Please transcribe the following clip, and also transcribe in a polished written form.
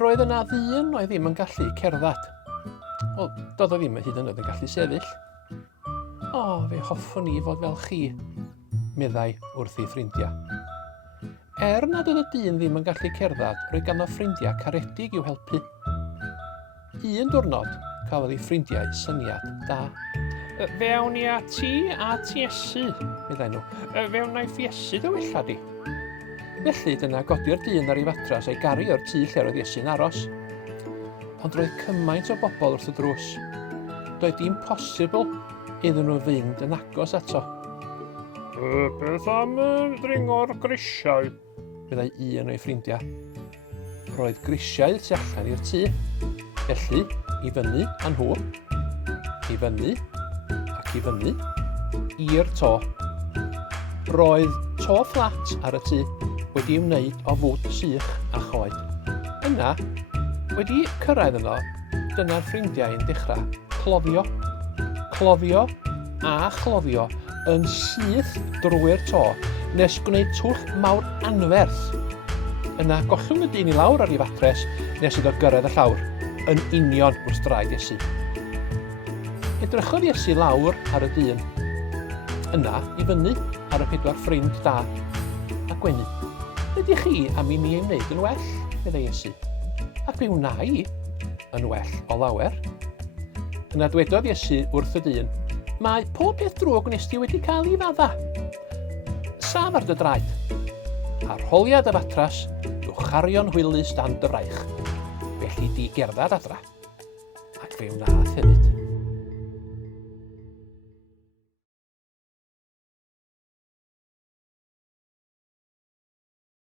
Roedd yna ddyn oedd ddim yn gallu cerdded. Wel, doedd o ddim hyd yn oed yn gallu sefyll. O, fe hoffwn i fod fel chi, meddai wrth ei ffrindiau. Nad oedd y dyn ddim yn gallu cerdded, roedd ganddo ffrindiau caredig i'w helpu. Un diwrnod, cafodd ei ffrindiau syniad da. Fewn i a ti a Tiesu, meddai nhw. Fewn na'i Iesu dy wella di. Felly dyna godi'r dyn ar ei fatras a'i garu o'r tŷ lle roedd Iesu'n aros. Ond roedd cymaint o bobl wrth y drws. Doedd dim posibl iddyn nhw fynd yn agos ato. Beth am dringo'r grisiau? Meddai un o'i ffrindiau. Roedd grisiau tu allan i'r tŷ. Felly, i fyny a nhw, i fyny ac i fyny, i'r to. Roedd to fflat ar y tŷ wedi wneud o fwd sych a choed. Yna, wedi cyrraedd yno, dyna'r ffrindiau yn dechrau cloddio. Cloddio a chloddio yn syth drwy'r to nes gwneud twll mawr anferth. Yna gollwng y dyn i lawr ar ei fatres nes iddo gyrraedd y llawr yn union wrth draed Iesu. Edrychodd Iesu lawr ar y dyn. Yna i fyny ar y 4 ffrind da a gwenu. Ydych chi am i mi ei wneud yn well, meddai Iesu, ac fe wna i yn well o lawer. Yna dwedodd Iesu wrth y dyn, mae pob peth drwg nes ti wedi cael ei fadda. Saf ar dy draed. Arholiad y fatras yw chario'n hwylus dan dy fraich. Felly di gerdded adra. Ac fe wnaeth hefyd.